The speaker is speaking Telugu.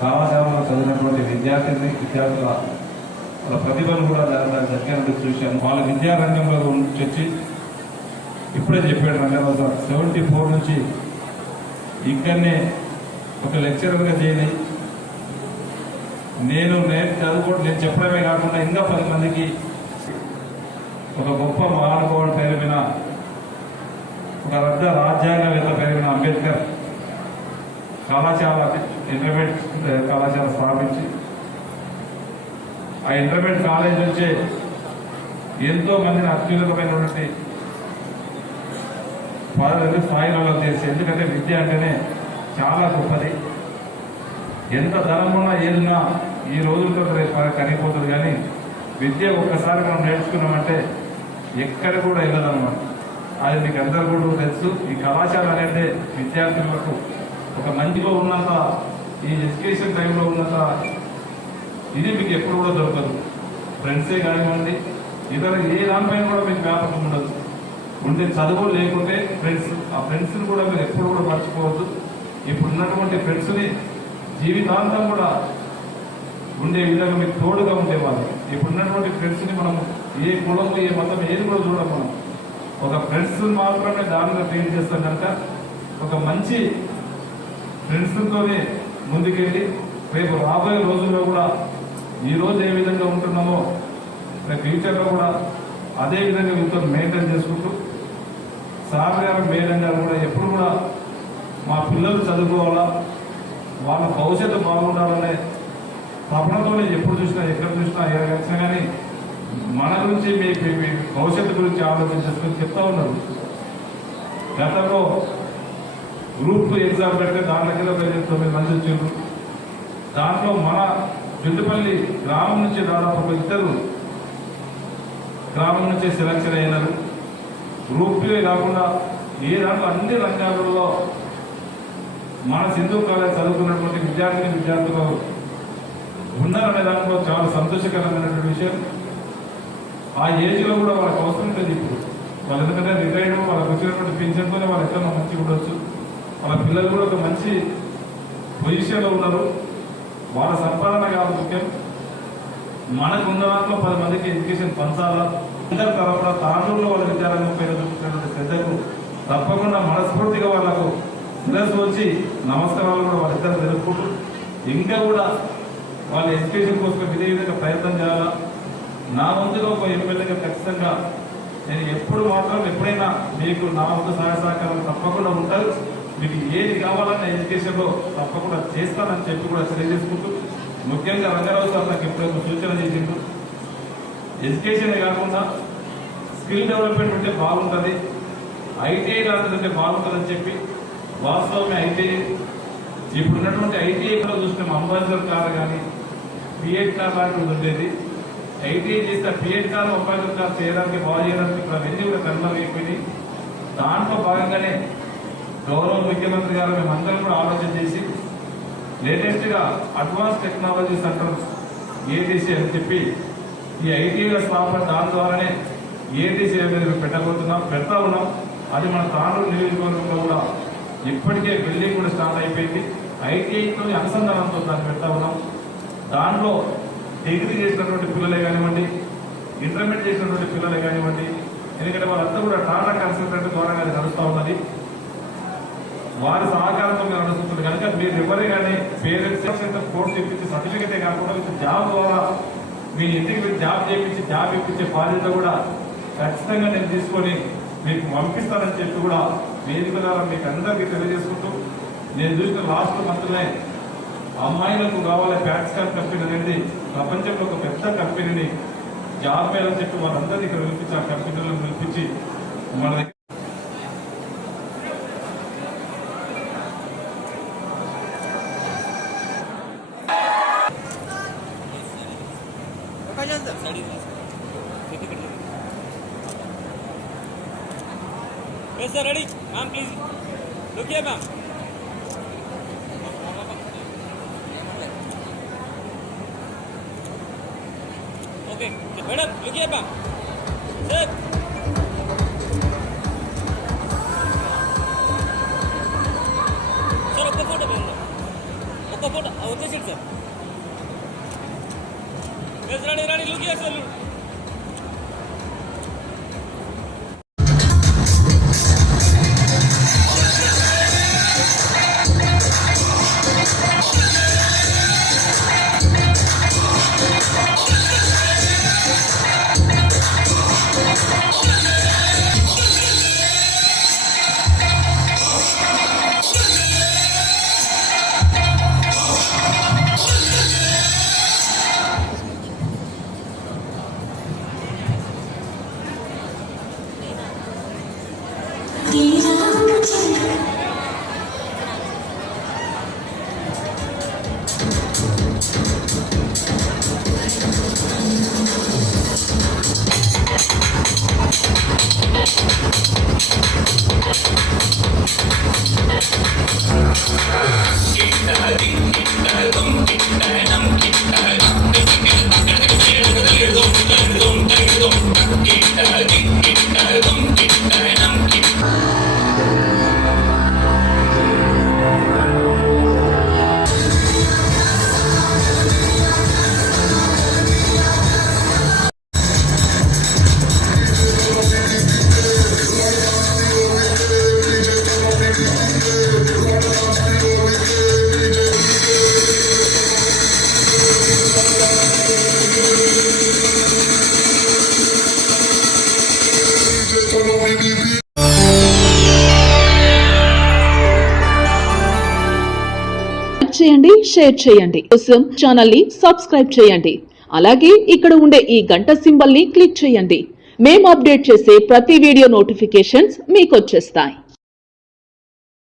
కావాలని చదివినటువంటి విద్యార్థుల వాళ్ళ ప్రతిభను కూడా దాని దగ్గర చూశాను. వాళ్ళ విద్యారంగంలో వచ్చి ఇప్పుడే చెప్పాడు రంగారావు సార్ 74 నుంచి ఇక్కడనే ఒక లెక్చరర్గా చేయని నేను చెప్పడమే కాకుండా ఇంకా 10 మందికి ఒక గొప్ప మహానుభావుడు పేరు మీద ఒక పెద్ద రాజ్యాంగవేత్త పేరు మీద అంబేద్కర్ కళాశాల ఇంటర్మీడియట్ కళాశాల స్థాపించి ఆ ఇంటర్మీడియట్ కాలేజ్ నుంచే ఎంతో మందిని అత్యున్నతమైనటువంటి స్థాయిలలో తెలిసి, ఎందుకంటే విద్య అంటేనే చాలా గొప్పది. ఎంత ధనం ఉన్నా ఏదున్నా ఈ రోజులతో కనిపోతుంది, కానీ విద్య ఒక్కసారి మనం నేర్చుకున్నామంటే ఎక్కడ కూడా వెళ్ళదన్నమాట. అది మీకు అందరూ కూడా తెలుసు. ఈ కళాశాల అనేది విద్యార్థులకు ఒక మంచిలో ఉన్నంత, ఈ ఎడ్యుకేషన్ టైంలో ఉన్నంత ఇది మీకు ఎప్పుడు కూడా దొరకదు. ఫ్రెండ్సే కానివ్వండి, ఇతర ఏ దానిపైన కూడా మీకు వ్యాపకం ఉండదు. ఉంటే చదువు లేకుంటే ఫ్రెండ్స్, ఆ ఫ్రెండ్స్ని కూడా మీరు ఎప్పుడు కూడా మర్చిపోవద్దు. ఇప్పుడు ఉన్నటువంటి ఫ్రెండ్స్ని జీవితాంతం కూడా ఉండే విధంగా మీకు తోడుగా ఉండేవాళ్ళు. ఇప్పుడు ఉన్నటువంటి ఫ్రెండ్స్ని మనం ఏ కులం, ఏ మతం, ఏది కూడా చూడం. మనం ఒక ఫ్రెండ్స్ మాత్రమే దానిలో ట్రీట్ చేస్తాం కనుక ఒక మంచి ఫ్రెండ్స్తోనే ముందుకెళ్ళి రేపు రాబోయే రోజుల్లో కూడా ఈరోజు ఏ విధంగా ఉంటున్నామో రేపు ఫ్యూచర్లో కూడా అదే విధంగా వీళ్ళతో మెయింటైన్ చేసుకుంటూ, సార్ గారు మేడం గారు కూడా ఎప్పుడు కూడా మా పిల్లలు చదువుకోవాలా, వాళ్ళ భవిష్యత్తు బాగుండాలనే తపనతోనే ఎప్పుడు చూసినా, ఎక్కడ చూసినా, ఏ వచ్చినా కానీ మన గురించి మీ భవిష్యత్తు గురించి ఆలోచించుకొని చెప్తా ఉన్నారు. గతంలో గ్రూప్ ఎగ్జామ్ పెడితే దాని దగ్గర 9 మంది వచ్చారు. దాంట్లో మన జుండుపల్లి గ్రామం నుంచి దాదాపు 2 గ్రామం నుంచి సెలక్షన్ అయినారు. గ్రూప్లే కాకుండా ఏ దాంట్లో అన్ని రంగాలలో మన సింధు కాలేజ్ చదువుకున్నటువంటి విద్యార్థులు ఉన్నారనే దాంట్లో చాలా సంతోషకరమైనటువంటి విషయం. ఆ ఏజ్లో కూడా వాళ్ళకి అవసరం లేదు ఇప్పుడు. వాళ్ళు ఎందుకంటే రిటైర్డ్, వాళ్ళకి వచ్చినటువంటి పెన్షన్తోనే వాళ్ళు ఎక్కడో మంచిగా ఉండొచ్చు. వాళ్ళ పిల్లలు కూడా ఒక మంచి పొజిషన్లో ఉన్నారు. వాళ్ళ సంపాదన కాదు ముఖ్యం, మనకు ఉన్న దాంట్లో 10 మందికి ఎడ్యుకేషన్ పంచాలా. అందరి తరఫున తాండూరులో వాళ్ళ విద్యారంగం పైన చూపించినటువంటి శ్రద్ధకు తప్పకుండా మనస్ఫూర్తిగా వాళ్ళకు శిరస్సు వచ్చి నమస్కారాలు కూడా వాళ్ళిద్దరు తెలుపుకుంటూ, ఇంకా కూడా వాళ్ళ ఎడ్యుకేషన్ కోసం ఇదే విధంగా ప్రయత్నం చేయాలా. నా వంతుగా ఒక ఎమ్మెల్యేగా ఖచ్చితంగా నేను ఎప్పుడైనా మీకు నా వంతు సహాయ సహకారాలు తప్పకుండా ఉంటారు. మీకు ఏది కావాలన్న ఎడ్యుకేషన్లో తప్పకుండా చేస్తానని చెప్పి కూడా తెలియజేసుకుంటూ, ముఖ్యంగా రంగారావు సార్ నాకు ఎప్పుడైనా సూచన చేసిండు, ఎడ్యుకేషనే కాకుండా స్కిల్ డెవలప్మెంట్ ఉంటే బాగుంటుంది, ఐటీఐ లాంటిదంటే బాగుంటుందని చెప్పి వాస్తవమే ఐటీఐ ఇప్పుడు ఉన్నటువంటి ఐటీఐలో చూసినాం. అంబాసిడర్ కార్ కానీ పిఎడ్ కార్ లాంటిది ఉండేది. ఐటీఐ చేస్తే పిఎడ్ కార్, అంబాసిడర్ కార్ చేయడానికి బాగు చేయడానికి ఇప్పుడు అవన్నీ కూడా కన్ఫర్మ్ అయిపోయినాయి. దాంట్లో భాగంగానే గౌరవ ముఖ్యమంత్రి గారు మేమందరం కూడా ఆలోచన చేసి లేటెస్ట్గా అడ్వాన్స్ టెక్నాలజీ సెంటర్ ఏటీసీ అని చెప్పి ఈ ఐటీఐల స్థాపన, దాని ద్వారానే ఏటీసీ అనేది పెడతా ఉన్నాం. అది మన తాండూరు నియోజకవర్గంలో కూడా ఇప్పటికే బిల్డింగ్ కూడా స్టార్ట్ అయిపోయింది. ఐటీఐతో అనుసంధానంతో దాన్ని పెడతా ఉన్నాం. దాంట్లో డిగ్రీ చేసినటువంటి పిల్లలే కానివ్వండి, ఇంటర్మీడియట్ చేసినటువంటి పిల్లలే కానివ్వండి, ఎందుకంటే వాళ్ళంతా కూడా టాటా కన్సల్టెంట్ ద్వారా అది నడుస్తూ ఉన్నది. వారి సహకారంతో మీరు నడుస్తుంది కనుక మీరు ఎవరే కానీ పేరెంట్స్ కోర్స్ చేయించి సర్టిఫికేటే కాకుండా జాబ్ ద్వారా మీ ఇంటికి మీరు జాబ్ ఇప్పించే బాధ్యత కూడా ఖచ్చితంగా నేను తీసుకొని మీకు పంపిస్తానని చెప్పి కూడా వేదిక ద్వారా మీకు అందరికీ తెలియజేసుకుంటూ, నేను చూసిన లాస్ట్ మంత్లోనే అమ్మాయిలకు కావాలే ప్యాట్స్కాన్ కంపెనీ అనేది ప్రపంచంలో ఒక పెద్ద కంపెనీని జాబ్ మేళని చెప్పి వాళ్ళందరినీ ఇక్కడ పిలిపించి, ఆ కంపెనీలను పిలిపించి మన దగ్గర Yes sir, ready? Ma'am, please. Look here, ma'am. Okay madam लिखिए बा सर सर ఒక ఫోటో వేయండి ఒక ఫోటో వచ్చేసింది sir ready look here sir చేయండి, షేర్ చేయండి. కోసం ఛానల్ ని సబ్స్క్రైబ్ చేయండి. అలాగే ఇక్కడ ఉండే ఈ గంట సింబల్ ని క్లిక్ చేయండి. మేము అప్డేట్ చేసే ప్రతి వీడియో నోటిఫికేషన్స్ మీకు వచ్చేస్తాయి.